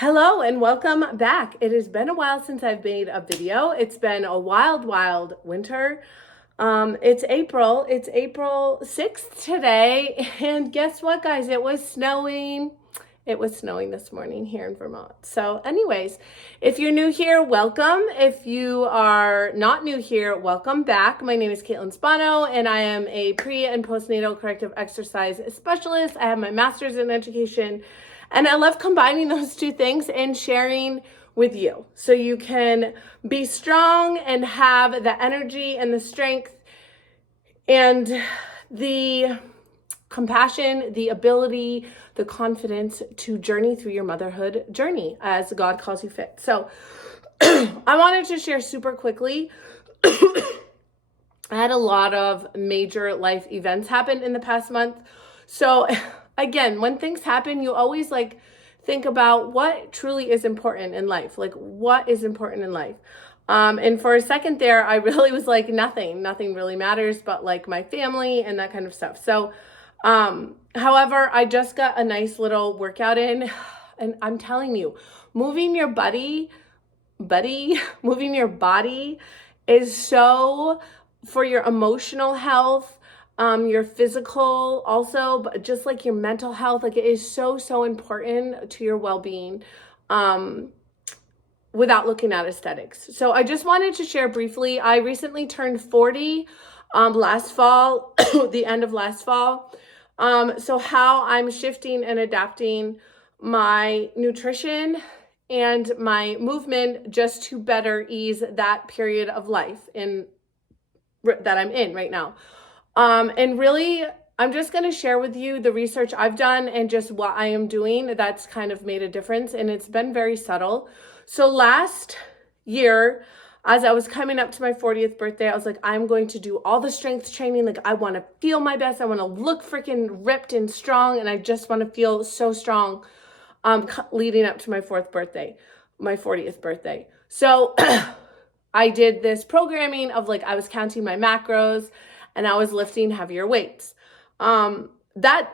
Hello and welcome back. It has been a while since I've made a video. It's been a wild winter. It's April 6th today, and guess what, guys? It was snowing. It was snowing this morning here in Vermont. So anyways, if you're new here, welcome. If you are not new here, welcome back. My name is Kaitlin Spano, and I am a pre- and postnatal corrective exercise specialist. I have my master's in education, and I love combining those two things and sharing with you so you can be strong and have the energy and the strength and the compassion, the ability, the confidence to journey through your motherhood journey as God calls you fit. So I wanted to share super quickly. I had a lot of major life events happen in the past month. So again, when things happen, you always think about what truly is important in life. Like, what is important in life? And for a second there, I really was like, nothing really matters but like my family and that kind of stuff. So however, I just got a nice little workout in, and I'm telling you, moving your body is so for your emotional health, your physical also, but just like your mental health, like it is so important to your well-being, without looking at aesthetics. So I just wanted to share briefly, I recently turned 40, last fall, the end of last fall. So how I'm shifting and adapting my nutrition and my movement just to better ease that period of life that I'm in right now. And really, I'm just going to share with you the research I've done and just what I am doing that's kind of made a difference. And it's been very subtle. So last year, as I was coming up to my 40th birthday, I was like, I'm going to do all the strength training. Like, I want to feel my best. I want to look freaking ripped and strong. And I just want to feel so strong, leading up to my 40th birthday. So I did this programming of I was counting my macros and I was lifting heavier weights. That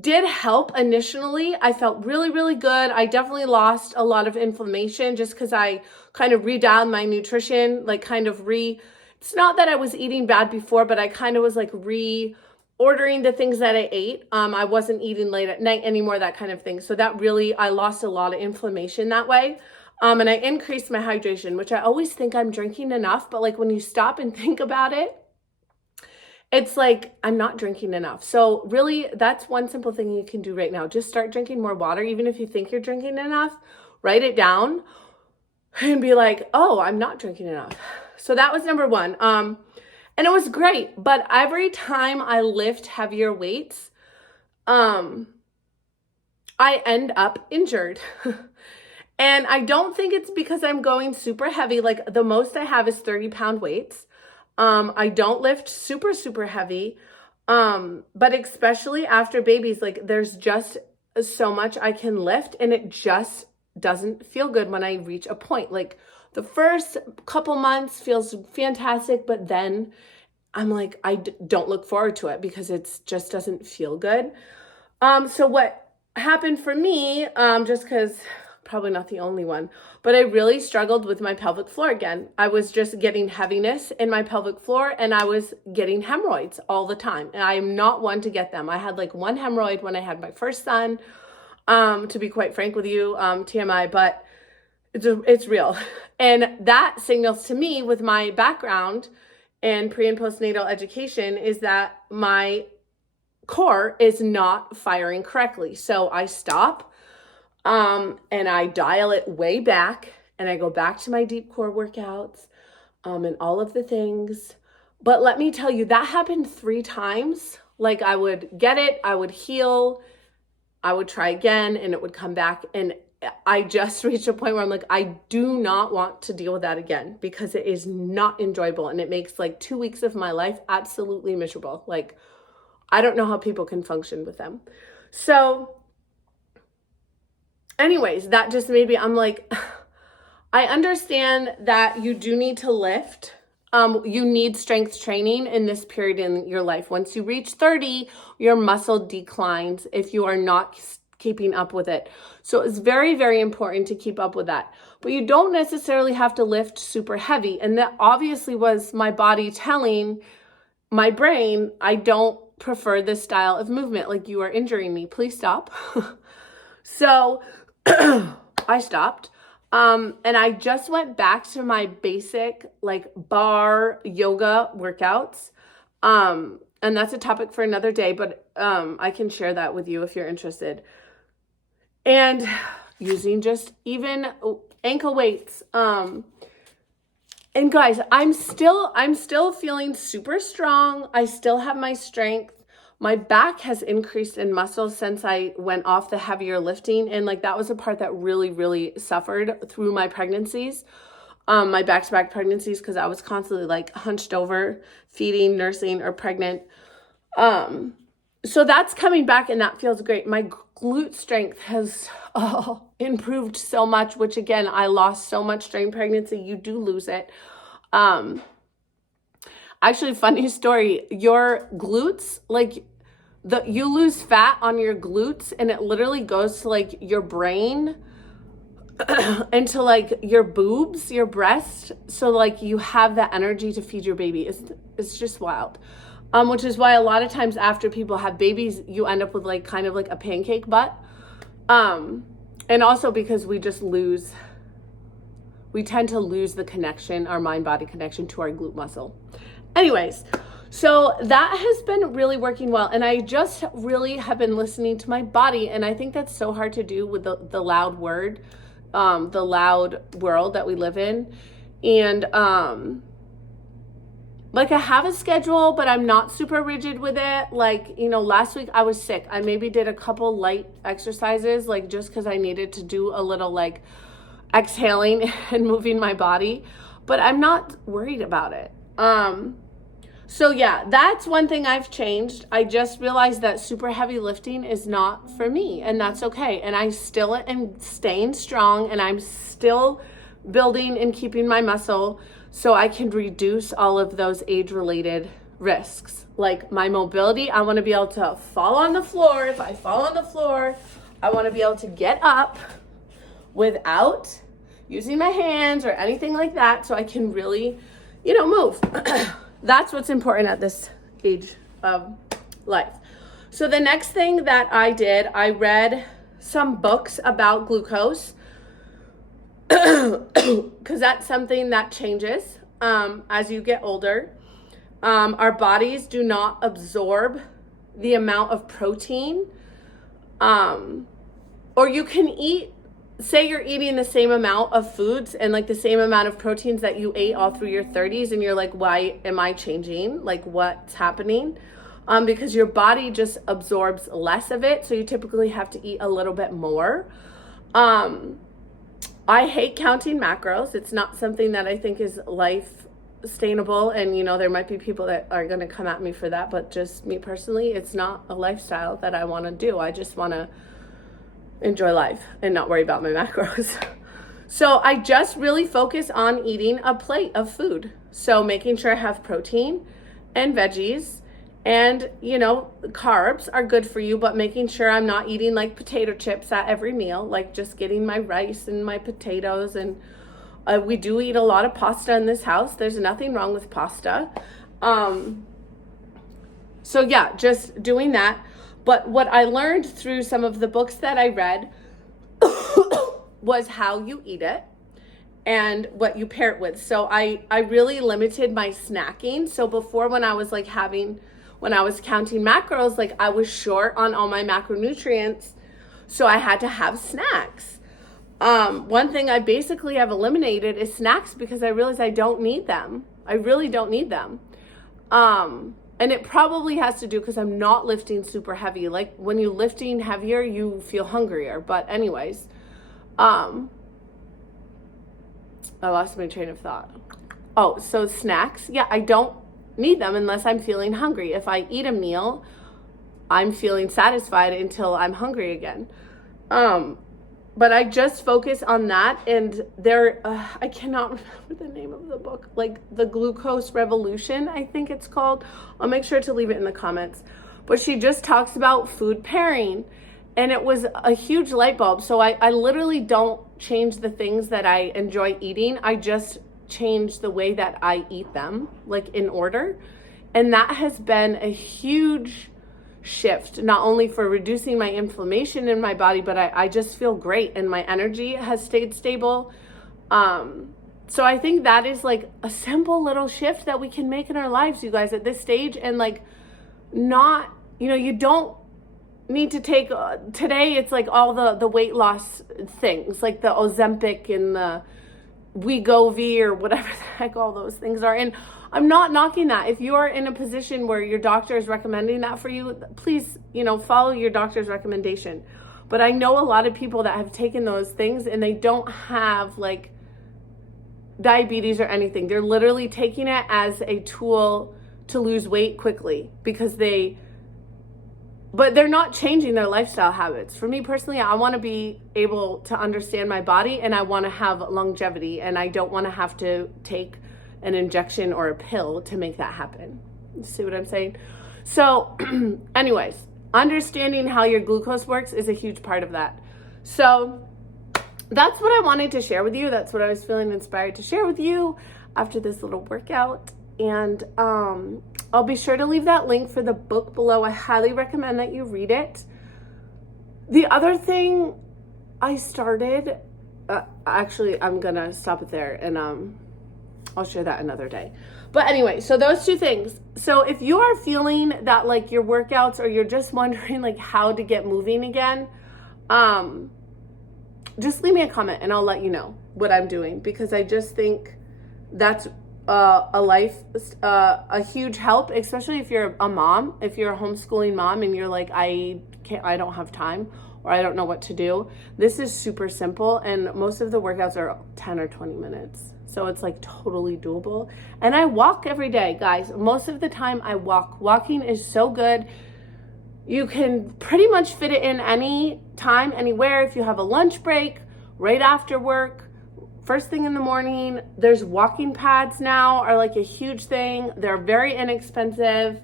did help initially. I felt really good. I definitely lost a lot of inflammation just because I kind of redialed my nutrition, it's not that I was eating bad before, but I kind of was reordering the things that I ate. I wasn't eating late at night anymore, that kind of thing. So that really, I lost a lot of inflammation that way. And I increased my hydration, which I always think I'm drinking enough, but when you stop and think about it, it's I'm not drinking enough. So really, that's one simple thing you can do right now. Just start drinking more water. Even if you think you're drinking enough, write it down and be like, oh, I'm not drinking enough. So that was number one. And it was great. But every time I lift heavier weights, I end up injured. And I don't think it's because I'm going super heavy. The most I have is 30-pound weights. I don't lift super heavy, but especially after babies, there's just so much I can lift, and it just doesn't feel good when I reach a point. The first couple months feels fantastic, but then I'm I don't look forward to it because it just doesn't feel good. So what happened for me, just because probably not the only one, but I really struggled with my pelvic floor again. I was just getting heaviness in my pelvic floor, and I was getting hemorrhoids all the time. And I am not one to get them. I had one hemorrhoid when I had my first son, to be quite frank with you, TMI, but it's real. And that signals to me, with my background in pre- and postnatal education, is that my core is not firing correctly. So I stop, and I dial it way back, and I go back to my deep core workouts, and all of the things. But let me tell you, that happened 3 times. I would get it, I would heal, I would try again, and it would come back. And I just reached a point where I'm I do not want to deal with that again, because it is not enjoyable. And it makes 2 weeks of my life absolutely miserable. I don't know how people can function with them. So anyways, that just made me, I understand that you do need to lift. You need strength training in this period in your life. Once you reach 30, your muscle declines if you are not keeping up with it. So it's very, very important to keep up with that. But you don't necessarily have to lift super heavy. And that obviously was my body telling my brain, I don't prefer this style of movement. Like, you are injuring me. Please stop. So I stopped. And I just went back to my basic like barre yoga workouts. And that's a topic for another day, but I can share that with you if you're interested. And using just even ankle weights. And guys, I'm still feeling super strong. I still have my strength. My back has increased in muscle since I went off the heavier lifting. And like, that was a part that really, really suffered through my pregnancies, my back-to-back pregnancies, because I was constantly like hunched over, feeding, nursing, or pregnant. So that's coming back and that feels great. My glute strength has improved so much, which again, I lost so much during pregnancy. You do lose it. Actually, funny story, your glutes, like you lose fat on your glutes and it literally goes to like your brain and to like your boobs, your breast. So like you have that energy to feed your baby. It's just wild. Which is why a lot of times after people have babies, you end up with like kind of like a pancake butt. And also because we tend to lose the connection, our mind-body connection to our glute muscle. Anyways, so that has been really working well. And I just really have been listening to my body. And I think that's so hard to do with the loud world that we live in. And, like I have a schedule, but I'm not super rigid with it. Like, you know, last week I was sick. I maybe did a couple light exercises, like just because I needed to do a little like exhaling and moving my body, but I'm not worried about it. So yeah, that's one thing I've changed. I just realized that super heavy lifting is not for me, and that's okay. And I still am staying strong, and I'm still building and keeping my muscle so I can reduce all of those age-related risks. Like my mobility, I want to be able to fall on the floor. If I fall on the floor, I want to be able to get up without using my hands or anything like that, so I can really, you know, move. That's what's important at this age of life. So the next thing that I did, I read some books about glucose, because that's something that changes as you get older. Our bodies do not absorb the amount of protein, or you can eat, say you're eating the same amount of foods and like the same amount of proteins that you ate all through your 30s, and you're like, why am I changing? Like, what's happening? Because your body just absorbs less of it, so you typically have to eat a little bit more. I hate counting macros. It's not something that I think is life sustainable. And, you know, there might be people that are going to come at me for that, but just me personally, it's not a lifestyle that I want to do. I just want to enjoy life and not worry about my macros. So I just really focus on eating a plate of food. So making sure I have protein and veggies. And, you know, carbs are good for you, but making sure I'm not eating like potato chips at every meal, like just getting my rice and my potatoes. And we do eat a lot of pasta in this house. There's nothing wrong with pasta. So yeah, just doing that. But what I learned through some of the books that I read was how you eat it and what you pair it with. So I really limited my snacking. So before, when I was counting macros, like I was short on all my macronutrients, so I had to have snacks. One thing I basically have eliminated is snacks because I realized I don't need them. I really don't need them. And it probably has to do because I'm not lifting super heavy. Like when you're lifting heavier, you feel hungrier. But anyways, I lost my train of thought. Oh, so snacks. Yeah, I don't need them unless I'm feeling hungry. If I eat a meal, I'm feeling satisfied until I'm hungry again. But I just focus on that. And I cannot remember the name of the book, like The Glucose Revolution, I think it's called. I'll make sure to leave it in the comments. But she just talks about food pairing And it was a huge light bulb. So I literally don't change the things that I enjoy eating. I just change the way that I eat them, like in order. And that has been a huge shift, not only for reducing my inflammation in my body, but I just feel great and my energy has stayed stable. So I think that is like a simple little shift that we can make in our lives, you guys, at this stage. And like, not, you know, you don't need to take, today it's like all the weight loss things, like the Ozempic and the Wegovy or whatever the heck all those things are. And I'm not knocking that. If you're in a position where your doctor is recommending that for you, please, you know, follow your doctor's recommendation. But I know a lot of people that have taken those things and they don't have like diabetes or anything. They're literally taking it as a tool to lose weight quickly because but they're not changing their lifestyle habits. For me personally, I want to be able to understand my body and I want to have longevity and I don't want to have to take an injection or a pill to make that happen. You see what I'm saying? So anyways, understanding how your glucose works is a huge part of that. So that's what I wanted to share with you. That's what I was feeling inspired to share with you after this little workout. And I'll be sure to leave that link for the book below. I highly recommend that you read it. The other thing I started, actually, I'm going to stop it there and I'll share that another day. But anyway, so those two things. So if you are feeling that like your workouts or you're just wondering like how to get moving again, just leave me a comment and I'll let you know what I'm doing, because I just think that's a huge help, especially if you're a mom, if you're a homeschooling mom and you're like, I don't have time or I don't know what to do. This is super simple and most of the workouts are 10 or 20 minutes. So it's like totally doable. And I walk every day, guys. Most of the time I walk. Walking is so good. You can pretty much fit it in any time, anywhere. If you have a lunch break, right after work, first thing in the morning. There's walking pads now are like a huge thing. They're very inexpensive.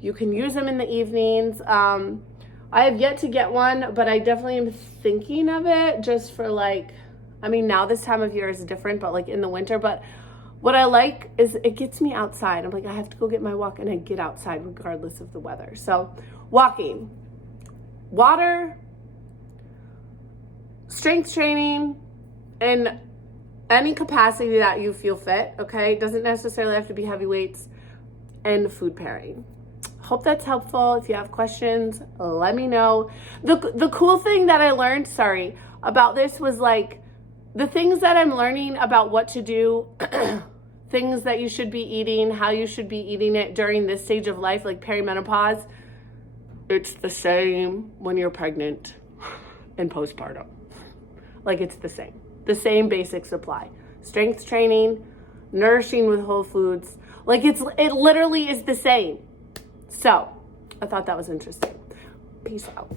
You can use them in the evenings. I have yet to get one, but I definitely am thinking of it just for like, I mean, now this time of year is different, but like in the winter. But what I like is it gets me outside. I'm like, I have to go get my walk and I get outside regardless of the weather. So walking, water, strength training, and any capacity that you feel fit, okay? It doesn't necessarily have to be heavy weights, and food pairing. Hope that's helpful. If you have questions, let me know. The cool thing that I learned, about this was like the things that I'm learning about what to do, things that you should be eating, how you should be eating it during this stage of life, like perimenopause. It's the same when you're pregnant and postpartum. Like it's the same basics apply. Strength training, nourishing with whole foods. Like it literally is the same. So I thought that was interesting. Peace out.